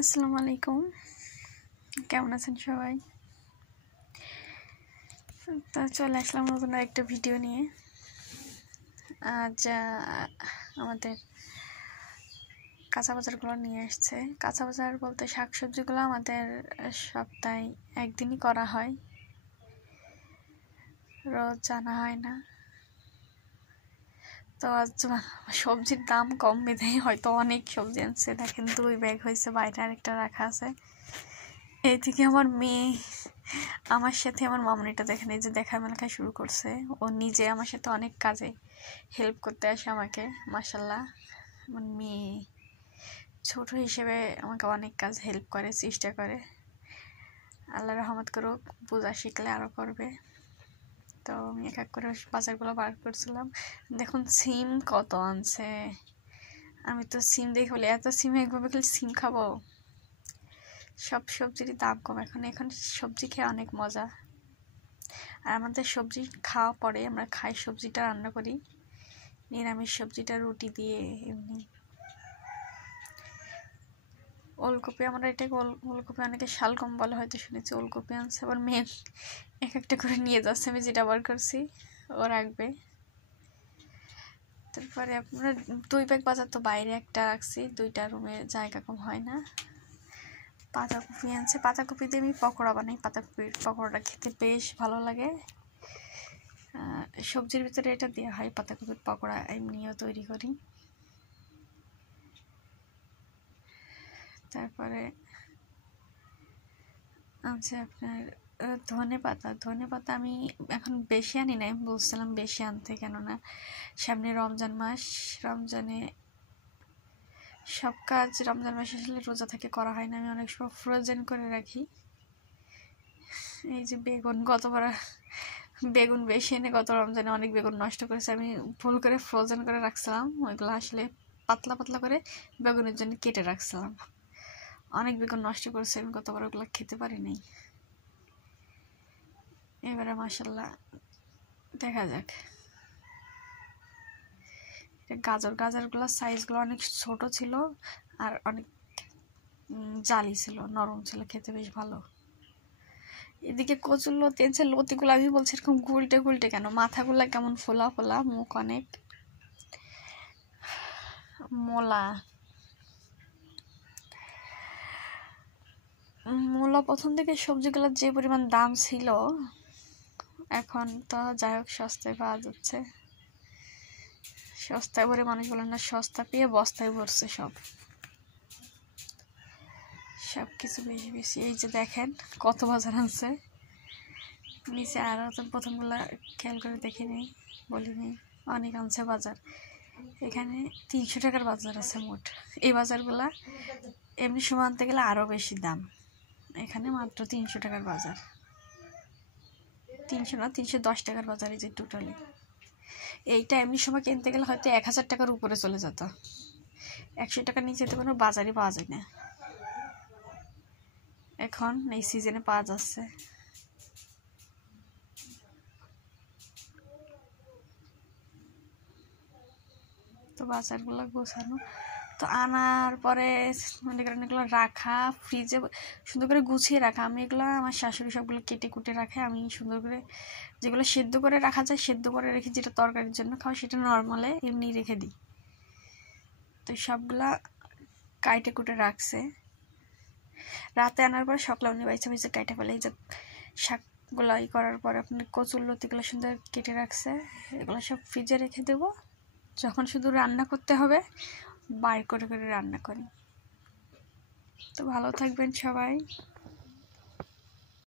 আসসালামু আলাইকুম, কেমন আছেন সবাই? তো চলে আসলাম নতুন একটা ভিডিও নিয়ে। আজ আমাদের কাঁচা বাজারগুলো নিয়ে আসছে। কাঁচা বাজার বলতে শাকসবজিগুলো আমাদের সপ্তাহে একদিনই করা হয়, রোজ জানা হয় না। তো আজ সবজির দাম কম বিধায় হয়তো অনেক সবজি আনছে। দেখেন 2 ব্যাগ হয়েছে, বাইরে আরেকটা রাখা আছে। এই থেকে আমার মেয়ে আমার সাথে আমার মামনিটা দেখেন এই যে দেখা মেলা শুরু করছে। ও নিজে আমার সাথে অনেক কাজে হেল্প করতে আসে আমাকে। মাশাল্লাহ, আমার মেয়ে ছোট হিসেবে আমাকে অনেক কাজ হেল্প করে, চেষ্টা করে। আল্লাহ রহমত করুক, বোঝা শিখলে আরও করবে। তো আমি এক এক করে বাজারগুলো বার করছিলাম। দেখুন সিম কত আনছে। আমি তো সিম দেখে বলি এত সিম একভাবে খালি সিম খাবো। সব সবজিরই দাম কম এখন সবজি খেয়ে অনেক মজা। আর আমাদের সবজি খাওয়া পরে আমরা খাই, সবজিটা রান্না করি, নিরামিষ সবজিটা রুটি দিয়ে। এমনি ওলকপি, আমরা এটাকে ওলকপি অনেকে শালগম বলে হয়তো শুনেছি। ওলকপি আনছে, আবার মেয়ে এক একটা করে নিয়ে যাচ্ছে। আমি যেটা বার করছি ও রাখবে। তারপরে আপনার 2 ব্যাগ বাজার তো বাইরে একটা রাখছি, 2টা রুমে জায়গা কম হয় না। পাতাকপি আনছে, পাতাকপি দিয়ে আমি পকোড়া বানাই। পাতাকপির পকোড়াটা খেতে বেশ ভালো লাগে। সবজির ভিতরে এটা দেওয়া হয়, পাতাকপির পকোড়া এমনিও তৈরি করি। তারপরে আচ্ছা আপনার ধনে পাতা আমি এখন বেশি আনি না, আমি বলছিলাম বেশি আনতে, কেননা সামনে রমজান মাস। রমজানে সব কাজ রমজান মাসে আসলে রোজা থেকে করা হয় না, আমি অনেক সময় ফ্রোজেন করে রাখি। এই যে গতবার বেগুন বেশি এনে গত রমজানে অনেক বেগুন নষ্ট করেছে। আমি ভুল করে ফ্রোজেন করে রাখছিলাম, ওইগুলো আসলে পাতলা পাতলা করে বেগুনের জন্য কেটে রাখছিলাম। অনেক বেগুন নষ্ট করেছে, আমি গতবার ওগুলো খেতে পারি নাই। এবারে মাশাল্লাহ দেখা যাক। গাজরগুলোর সাইজগুলো অনেক ছোট ছিল আর অনেক জালি ছিল, নরম ছিল, খেতে বেশ ভালো। এদিকে কচুর লতি আছে, লতিগুলো আমি বলছি এরকম গুলটে গুলটে কেন, মাথাগুলো কেমন ফোলা ফোলা, মুখ অনেক মূলা প্রথম থেকে সবজিগুলোর যে পরিমাণ দাম ছিল, এখন তো যাই হোক সস্তায় পাওয়া যাচ্ছে। সস্তায় ভরে মানুষ বলেন না, সস্তা পেয়ে বস্তায় ভরছে সব কিছু বেশি বেশি। এই যে দেখেন কত বাজার আনছে নিচে। আরও তো প্রথমগুলা খেয়াল করে দেখিনি, বলিনি, অনেক আনছে বাজার। এখানে 300 টাকার বাজার আছে মোট। এই বাজারগুলা এমনি সময় আনতে গেলে আরও বেশি দাম, এখানে মাত্র 300 টাকার বাজার। 300 না, 310 টাকার বাজার। এই যে টোটালি এইটা এমনি সময় কিনতে গেলে হয়তো 1000 টাকার উপরে চলে যেত। 100 টাকার নিচে তো কোনো বাজারই পাওয়া যায় না, এখন এই সিজনে পাওয়া যাচ্ছে। তো বাজারগুলো গোছানো, তো আনার পরে মনে করেন এগুলো রাখা, ফ্রিজে সুন্দর করে গুছিয়ে রাখা। আমি এগুলো আমার শাশুড়ি সবগুলো কেটে কুটে রাখে, আমি সুন্দর করে যেগুলো সেদ্ধ করে রাখা যায় সেদ্ধ করে রেখে, যেটা তরকারির জন্য খাওয়া সেটা নর্মালে এমনি রেখে দিই। তো সবগুলা কাইটে কুটে রাখছে। রাতে আনার পর সকালে উনি বাইচা বাইচা কাইটে ফেলে। এই যে শাকগুলো করার পর আপনার কচুর লতিগুলো সুন্দর কেটে রাখছে, এগুলো সব ফ্রিজে রেখে দেবো। যখন শুধু রান্না করতে হবে বাইর করে করে রান্না করি। তো ভালো থাকবেন সবাই।